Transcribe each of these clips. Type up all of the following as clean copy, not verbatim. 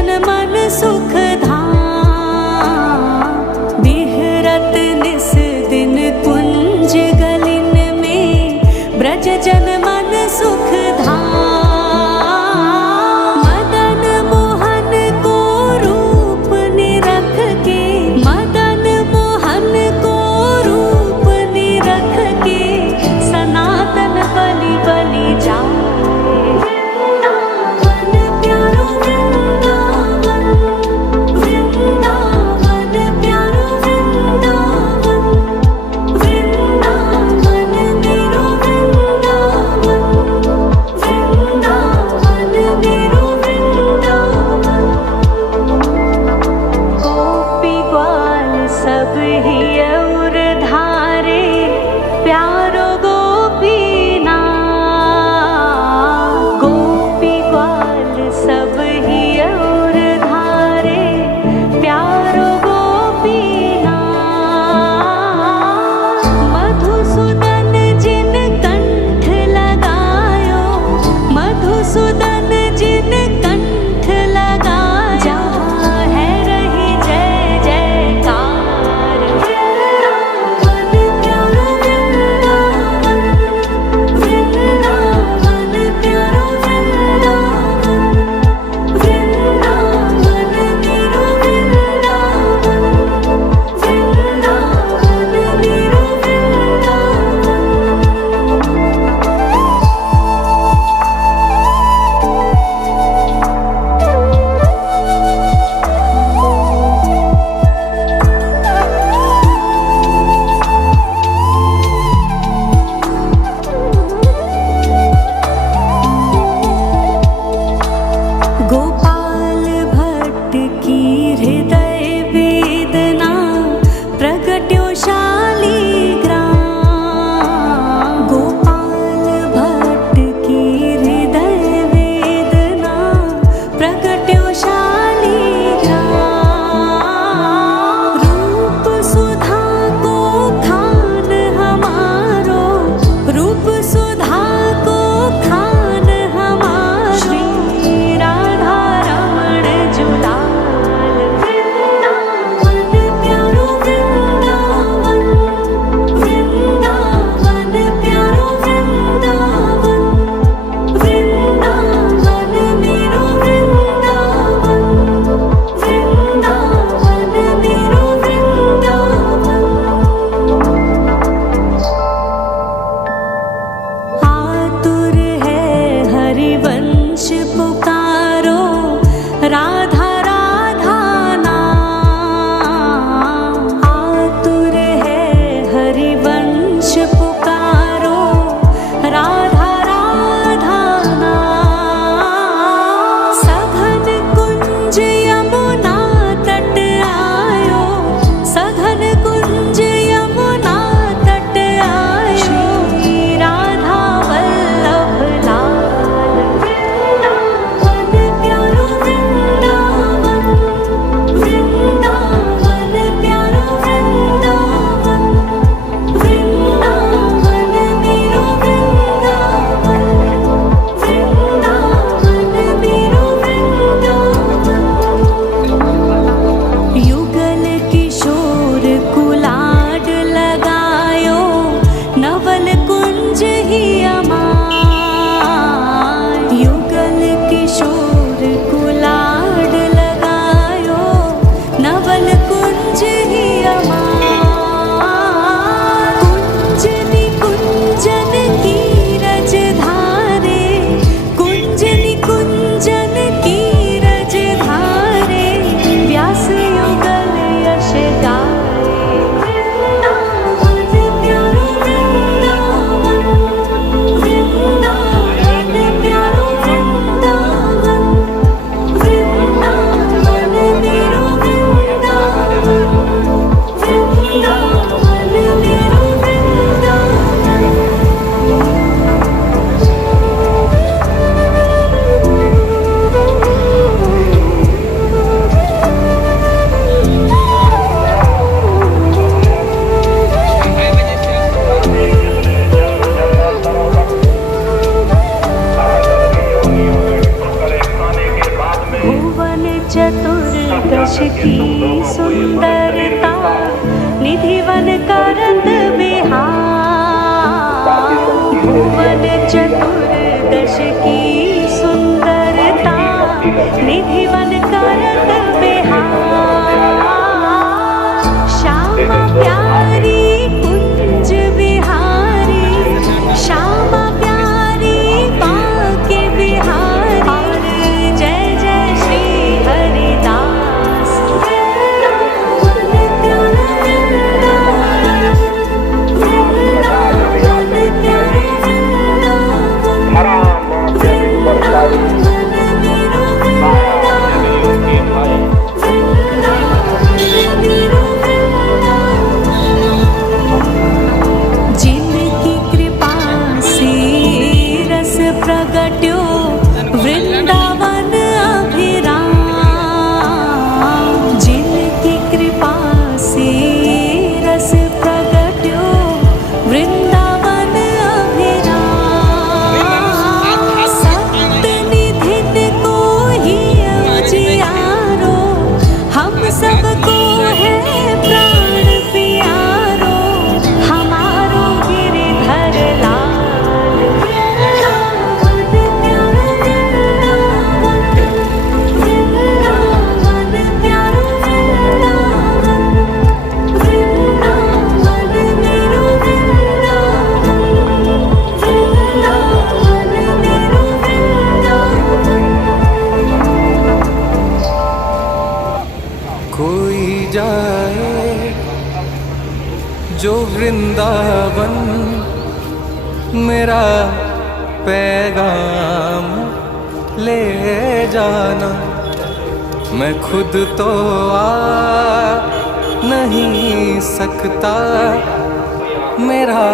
जन मन सुख धाम, बिहरत निस दिन कुंज गलिन में, ब्रज जन मन सुख धाम। मदन मोहन को रूप निरख के, मदन मोहन को रूप निरख के, सनातन बलि बलि जाए। वृंदावन प्यारो वृंदावन, वृंदावन प्यारो वृंदावन, वृंदावन मेरो वृंदावन। चतुर्दश की सुंदरता निधिवन करत बिहार। भुवन चतुर्दश की सुंदरता निधिवन करत बिहार। श्यामा प्यारी कुंज बिहारी, श्यामा प्यारी बांके बिहारी। और जय जय श्री हरिदास। वृंदावन प्यारा वृंदावन, वृंदावन प्यारा वृंदावन, जिनकी कृपा से रस प्रगट्यो वृंदावन अभिराम। जिनकी कृपा से रस प्रगट्यो वृंदावन अभिराम। सप्त निधिन को ही उजियारो, हम सबको है प्राण प्यारो। हमारो गिरधर लाल वृंदावन प्यारा वृंदावन, वृंदावन प्यारा वृंदावन, वृंदावन मेरो वृंदावन, वृंदावन मेरो वृंदावन। कोई जाए जो वृंदावन, मेरा पैगाम ले जाना। मैं खुद तो आ नहीं सकता, मेरा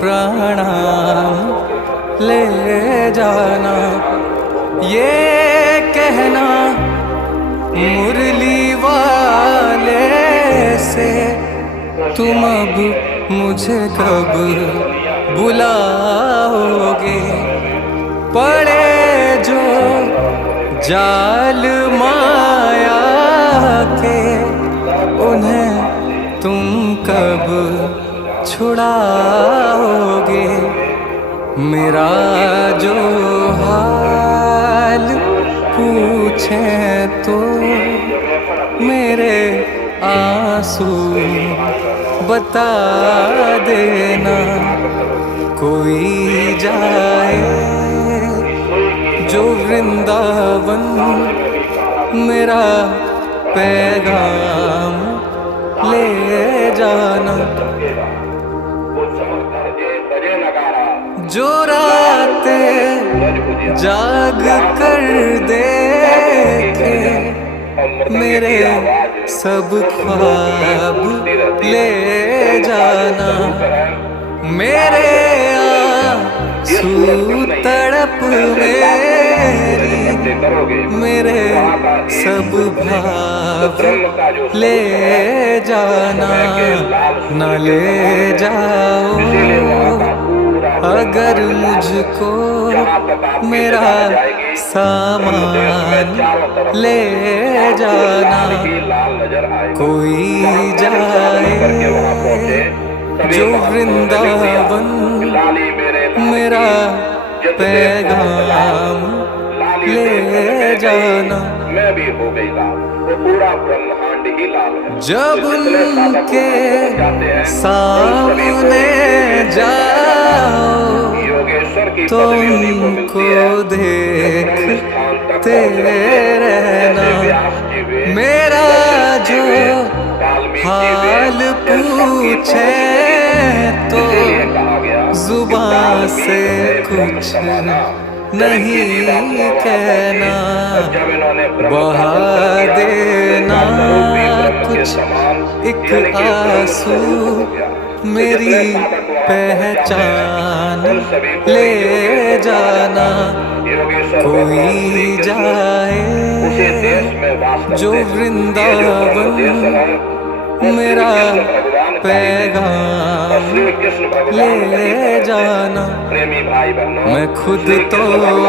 प्रणाम ले जाना। ये कहना मुरली वाले से, तुम अब मुझे कब बुलाओगे। पड़े जो जाल माया के, उन्हें तुम कब छुड़ाओगे। मेरा जो हाल पूछें तो मेरे आंसू बता देना। कोई जाए जो वृंदावन, मेरा पैगाम ले जाना। जो रातें जाग कर देखे, मेरे सब ख्वाब ले जाना। मेरे आंसू तड़प मेरी, मेरे सब भाव ले जाना। न ले जाओ अगर मुझको मेरा सामान ले जाना। कोई जाए जो वृंदावन, मेरा पैगाम ले जाना। मैं भी हो गई लाल, वो पूरा ब्रह्मांड ही लाल है। जब उनके सामने जाओ तो उनको देखते रहना। मेरा जो हाल पूछे तो जुबान से कुछ नहीं कहना। बहा देना कुछ एक आंसू, मेरी पहचान ले जाना। कोई जाए जो वृंदावन, मेरा पैगाम ले जाना। मैं खुद तो आ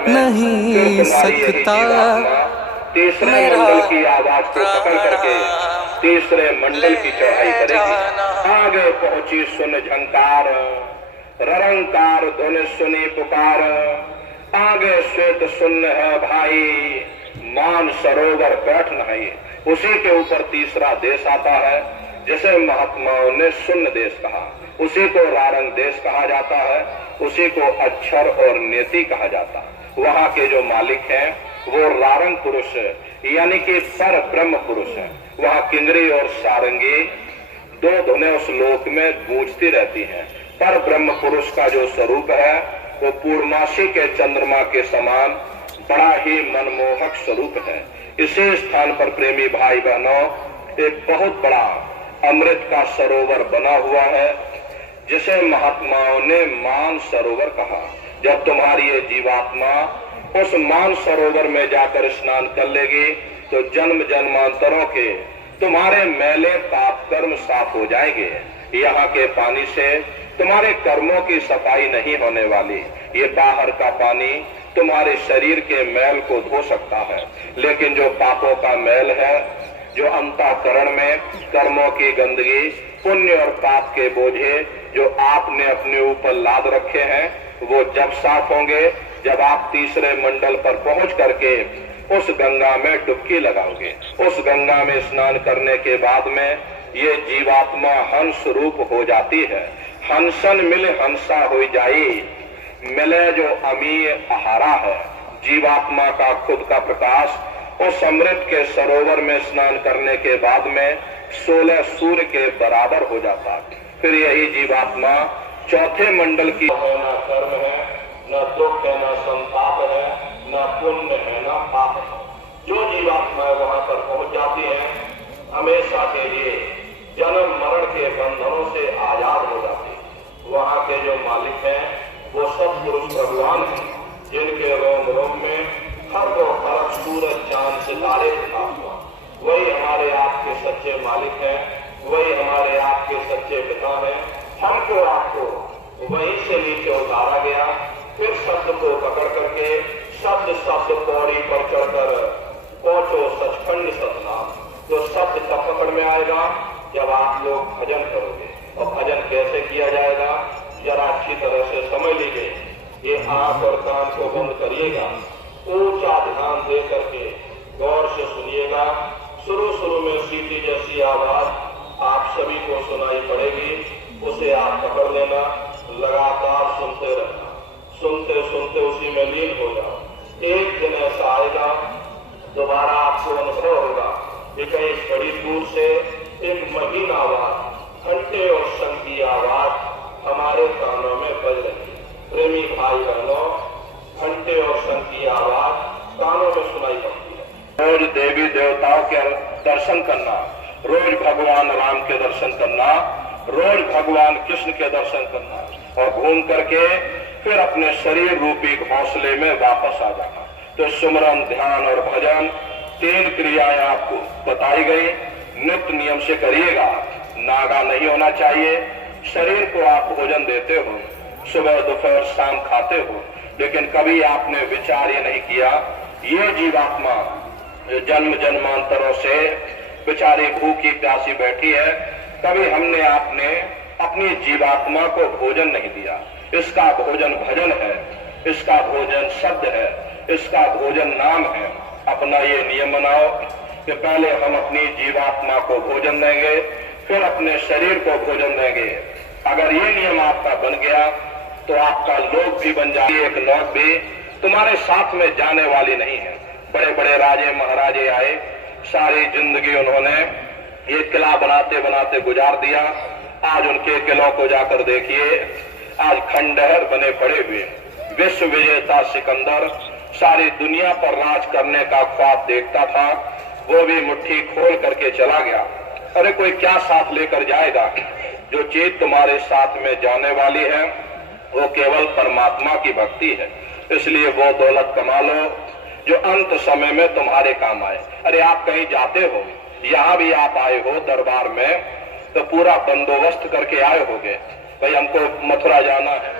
में नहीं फिर तुम्हारी यही सकता जीवात्मा तीसरे मेरा मंडल की आवाज को पकड़ करके तीसरे मंडल की चढ़ाई करेगी। आगे पहुंची सुन झंकार, ररंकार ध्वनि सुनी पुकार, आगे श्वेत सुन्न है भाई, मान सरोवर बैठ नहीं। उसी के ऊपर तीसरा देश आता है जिसे महात्माओं ने शून्य देश कहा, उसी को रारंग देश कहा जाता है, उसी को अक्षर और नियति कहा जाता है। वहाँ के जो मालिक हैं वो रारंग पुरुष यानी कि पर ब्रह्म पुरुष है। वहाँ किंगरी और सारंगी दो धुनें उस लोक में गूंजती रहती हैं। पर ब्रह्म पुरुष का जो स्वरूप है वो पूर्णमासी के चंद्रमा के समान बड़ा ही मनमोहक स्वरूप है। इसी स्थान पर प्रेमी भाई बहनों एक बहुत बड़ा अमृत का सरोवर बना हुआ है जिसे महात्माओं ने मान सरोवर कहा। जब तुम्हारी ये जीवात्मा उस मान सरोवर में जाकर स्नान कर लेगी तो जन्म जन्मांतरों के तुम्हारे मैले पाप कर्म साफ हो जाएंगे। यहाँ के पानी से तुम्हारे कर्मों की सफाई नहीं होने वाली। ये बाहर का पानी तुम्हारे शरीर के मैल को धो सकता है, लेकिन जो पापों का मैल है, जो अंतःकरण में कर्मों की गंदगी, पुण्य और पाप के बोझे जो आपने अपने ऊपर लाद रखे हैं, वो जब साफ होंगे जब आप तीसरे मंडल पर पहुंच करके उस गंगा में डुबकी लगाओगे। उस गंगा में स्नान करने के बाद में ये जीवात्मा हंस रूप हो जाती है। हंसन मिल हंसा हो जाई, मिले जो अमीय आहारा है। जीवात्मा का खुद का प्रकाश उस अमृत के सरोवर में स्नान करने के बाद में 16 सूर्य के बराबर हो जाता। फिर यही जीवात्मा चौथे मंडल की न कर्म है, न दुख है, न संताप है, न पुण्य है, न पाप है। जो जीवात्मा वहां पर पहुंच जाती है हमेशा के लिए जन्म मरण के बंधनों से आजाद हो जाती है। वहां के जो मालिक हैं वो सत्पुरुष भगवान हैं जिनके रोम रोम में हर वो फर्क सूरज चांद सितारे दिखा हुआ। वही हमारे आपके सच्चे मालिक हैं, वही हमारे आपके सच्चे पिता हैं। हमको आपको वहीं से नीचे उतारा गया, फिर शब्द को पकड़ करके शब्द शब्द पौड़ी पर चढ़कर पहुंचो सचखंड सतनाम। तो शब्द कब पकड़ में आएगा? जब आप लोग भजन करोगे। और भजन कैसे किया जाएगा जरा अच्छी तरह से समझ लीजिए। ये आंख और कान को बंद करिएगा, ऊंचा ध्यान दे करके गौर से सुनिएगा। शुरू में सीटी जैसी आवाज आप सभी को सुनाई पड़ेगी, उसे आप पकड़ लेना, लगातार सुनते रहना। सुनते सुनते उसी में लीन हो जाओ। एक दिन ऐसा आएगा दोबारा आपको अनुभव होगा कि कहीं बड़ी दूर से एक महीन आवाज, घंटे और शंख की आवाज हमारे कानों में बज रही है। प्रेमी भाई बहनों, घंटे और शंख की आवाज कानों में सुनाई पड़ती है। रोज देवी देवताओं के दर्शन करना, रोज भगवान राम के दर्शन करना, रोज भगवान कृष्ण के दर्शन करना और घूम करके फिर अपने शरीर रूपी घोंसले में वापस आ जाना। तो सुमरन, ध्यान और भजन 3 क्रियाएं आपको बताई गई। नित्य नियम से करिएगा, नागा नहीं होना चाहिए। शरीर को आप भोजन देते हो, सुबह दोपहर शाम खाते हो, लेकिन कभी आपने विचार ये नहीं किया ये जीवात्मा जन्म जन्मांतरों से बेचारी भूखी प्यासी बैठी है, कभी हमने आपने अपनी जीवात्मा को भोजन नहीं दिया। इसका भोजन भजन है, इसका भोजन शब्द है, इसका भोजन नाम है। अपना ये नियम बनाओ कि पहले हम अपनी जीवात्मा को भोजन देंगे, फिर अपने शरीर को भोजन देंगे। अगर ये नियम आपका बन गया तो आपका लोक भी बन जाए। एक नौक भी तुम्हारे साथ में जाने वाली नहीं है। बड़े बड़े राजे महाराजे आए, सारी जिंदगी उन्होंने ये किला बनाते बनाते गुजार दिया। आज उनके किलों को जाकर देखिए, आज खंडहर बने पड़े हुए। विश्व विजेता सिकंदर सारी दुनिया पर राज करने का ख्वाब देखता था, वो भी मुट्ठी खोल करके चला गया। अरे कोई क्या साथ लेकर जाएगा? जो चीज तुम्हारे साथ में जाने वाली है वो केवल परमात्मा की भक्ति है। इसलिए वो दौलत कमा लो जो अंत समय में तुम्हारे काम आए। अरे आप कहीं जाते हो, यहाँ भी आप आए हो दरबार में, तो पूरा बंदोबस्त करके आए होगे, भाई हमको मथुरा जाना है।